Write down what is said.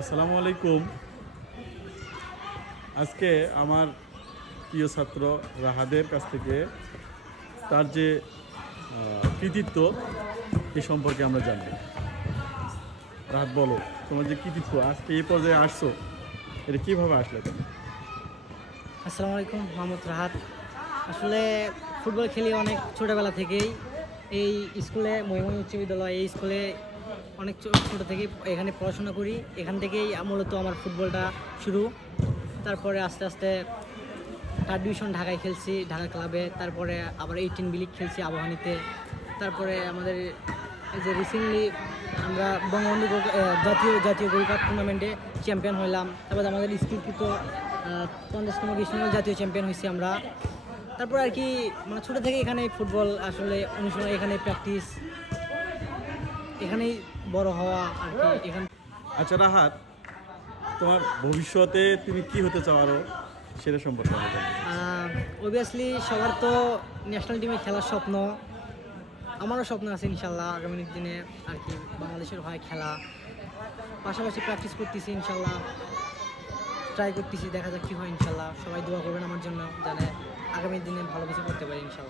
আসসালামু আলাইকুম। আজকে আমার প্রিয় ছাত্র রাহাদের কাছ থেকে তার যে কৃতিত্ব এ সম্পর্কে আমরা জানব। রাহাত, বলো তোমার যে কৃতিত্ব আজকে এই পর্যায়ে আসছো, এটা কীভাবে আসলে তুমি? আসসালামু আলাইকুম, মোহাম্মদ রাহাত। আসলে ফুটবল খেলি অনেক ছোটোবেলা থেকেই। এই স্কুলে মহিময় উচ্চ বিদ্যালয়, এই স্কুলে অনেক ছোটো থেকেই এখানে পড়াশোনা করি। এখান থেকেই মূলত আমার ফুটবলটা শুরু। তারপরে আস্তে আস্তে থার্ড ডিভিশন ঢাকায় খেলছি, ঢাকা ক্লাবে। তারপরে আবার 18 বিলিগ খেলছি আবাহনীতে। তারপরে আমাদের এই যে রিসেন্টলি আমরা বঙ্গবন্ধু জাতীয় গোল্ড কাপ টুর্নামেন্টে চ্যাম্পিয়ন হইলাম। তারপরে আমাদের স্কুলকৃত 50তম গ্রীষ্মকালীন জাতীয় চ্যাম্পিয়ন হয়েছি আমরা। তারপর আর কি মানে ছোটো থেকে এখানে ফুটবল আসলে অনুশীলন, এখানে প্র্যাকটিস, এখানেই বড় হওয়া আর কি। এখান আচ্ছা রাহাত, তোমার ভবিষ্যতে তুমি কি হতে চাও আরও, সেটা সম্পর্কে আমরা জানতে চাই। অবভিয়াসলি সবার তো ন্যাশনাল টিমে খেলার স্বপ্ন। আমারও স্বপ্ন আছে ইনশাল্লাহ আগামী দিনে আর কি বাংলাদেশের হয়ে খেলা। পাশাপাশি প্র্যাকটিস করতেছি, ইনশাল্লাহ ট্রাই করতেছি, দেখা যাক কী হয়। ইনশাল্লাহ সবাই দোয়া করবেন আমার জন্য, যেন আগামী দিনে ভালো কিছু করতে পারি ইনশাল্লাহ।